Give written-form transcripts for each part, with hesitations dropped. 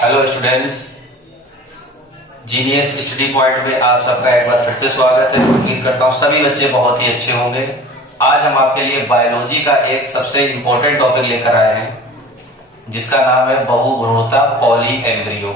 Hello students, genius study point में आप सबका एक बार फिर से स्वागत है। उम्मीद करता हूँ सभी बच्चे बहुत ही अच्छे होंगे। आज हम आपके लिए बायोलॉजी का एक सबसे इम्पोर्टेंट टॉपिक लेकर आए हैं जिसका नाम है बहुभ्रूणता पॉली एम्ब्रियो।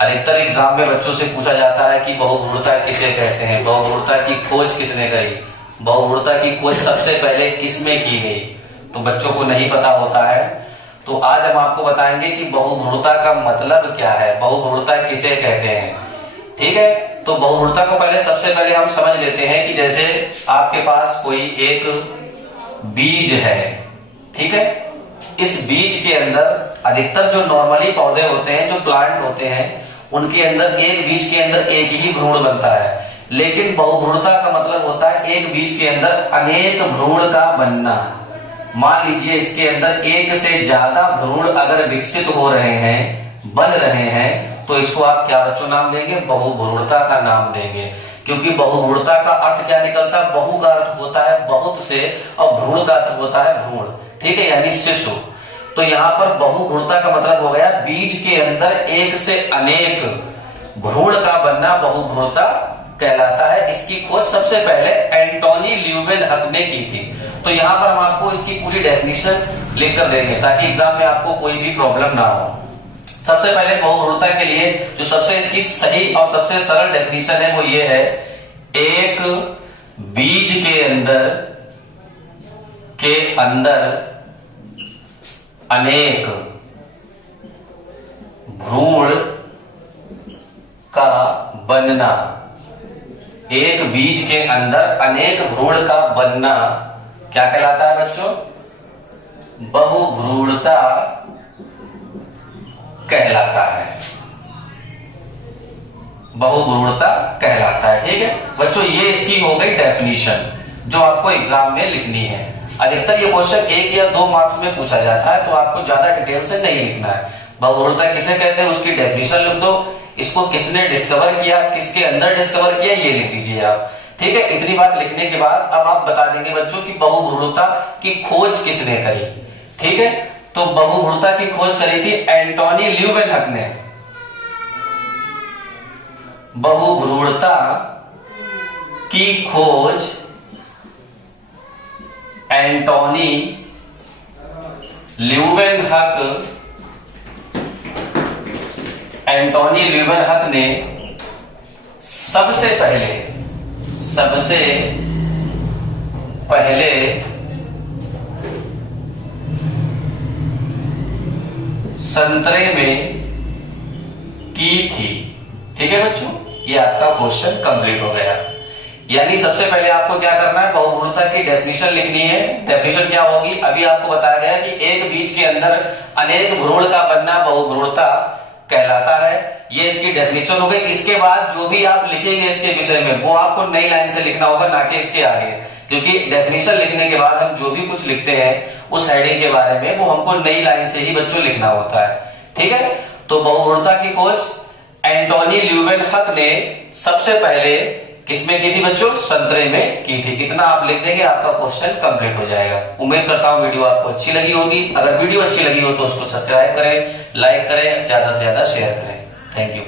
अधिकतर एग्जाम में बच्चों से पूछा जाता है कि बहुभ्रूणता किसे कहते हैं, बहुभ्रूणता की खोज किसने करी, बहुभ्रूणता की खोज सबसे पहले किसमें की गई। तो बच्चों को नहीं पता होता है। तो आज हम आपको बताएंगे कि बहुभ्रूणता का मतलब क्या है, बहुभ्रूणता किसे कहते हैं। ठीक है, तो बहुभ्रूणता को सबसे पहले हम समझ लेते हैं कि जैसे आपके पास कोई एक बीज है, ठीक है, इस बीज के अंदर अधिकतर जो नॉर्मली पौधे होते हैं, जो प्लांट होते हैं, उनके अंदर एक बीज के अंदर एक ही भ्रूण बनता है। लेकिन बहुभ्रूणता का मतलब होता है एक बीज के अंदर अनेक भ्रूण का बनना। मान लीजिए इसके अंदर एक से ज्यादा भ्रूण अगर विकसित हो रहे हैं, बन रहे हैं, तो इसको आप क्या बच्चों नाम देंगे, बहुभ्रूणता का नाम देंगे। क्योंकि बहुभ्रूणता का अर्थ क्या निकलता है, बहु का अर्थ होता है बहुत से और भ्रूण का अर्थ होता है भ्रूण, ठीक है, यानी शिशु। तो यहाँ पर बहुभ्रूणता का मतलब हो गया बीज के अंदर एक से अनेक भ्रूण का बनना बहुभ्रूणता कहलाता है। इसकी खोज सबसे पहले एंटोनी ल्यूवेनहक ने की थी। तो यहाँ पर हम आपको इसकी पूरी डेफिनेशन लिखकर देंगे ताकि एग्जाम में आपको कोई भी प्रॉब्लम ना हो। सबसे पहले बहुभ्रूणता के लिए जो सबसे इसकी सही और सबसे सरल डेफिनेशन है वो ये है, एक बीज के अंदर अनेक भ्रूण का बनना। एक बीज के अंदर अनेक भ्रूण का बनना क्या कहलाता है बच्चों, बहुभ्रूणता कहलाता है, बहुभ्रूणता कहलाता है। ठीक है बच्चों, ये इसकी हो गई डेफिनेशन जो आपको एग्जाम में लिखनी है। अधिकतर ये क्वेश्चन 1 या 2 मार्क्स में पूछा जाता है, तो आपको ज्यादा डिटेल से नहीं लिखना है। बहुभ्रूणता किसे कहते हैं उसकी डेफिनेशन लिख दो, इसको किसने डिस्कवर किया, किसके अंदर डिस्कवर किया, ये लिख दीजिए आप। ठीक है, इतनी बात लिखने के बाद अब आप बता देंगे बच्चों की बहुभ्रूणता की खोज किसने करी। ठीक है, तो बहुभ्रूणता की खोज करी थी एंटोनी ल्यूवेनहक ने। बहुभ्रूणता की खोज एंटोनी ल्यूवेनहक ने सबसे पहले संतरे में की थी। ठीक है बच्चों, ये आपका क्वेश्चन कंप्लीट हो गया। यानी सबसे पहले आपको क्या करना है, बहुभ्रूणता की डेफिनेशन लिखनी है। डेफिनेशन क्या होगी, अभी आपको बताया गया कि एक बीज के अंदर अनेक भ्रूण का बनना बहुभ्रूणता कहलाता है। ये इसकी डेफिनेशन हो गई। इसके बाद जो भी आप लिखेंगे इसके विषय में वो आपको नई लाइन से लिखना होगा, ना कि इसके आगे, क्योंकि डेफिनेशन लिखने के बाद हम जो भी कुछ लिखते हैं उस हेडिंग के बारे में वो हमको नई लाइन से ही बच्चों लिखना होता है। ठीक है, तो बहुभ्रूणता की खोज एंटोनी ल्यूवेनहक ने सबसे पहले किसमें की थी बच्चों, संतरे में की थी। इतना आप लिख देंगे, आपका क्वेश्चन कंप्लीट हो जाएगा। उम्मीद करता हूं वीडियो आपको अच्छी लगी होगी। अगर वीडियो अच्छी लगी हो तो उसको सब्सक्राइब करें, लाइक करें, ज्यादा से ज्यादा शेयर करें। Thank you.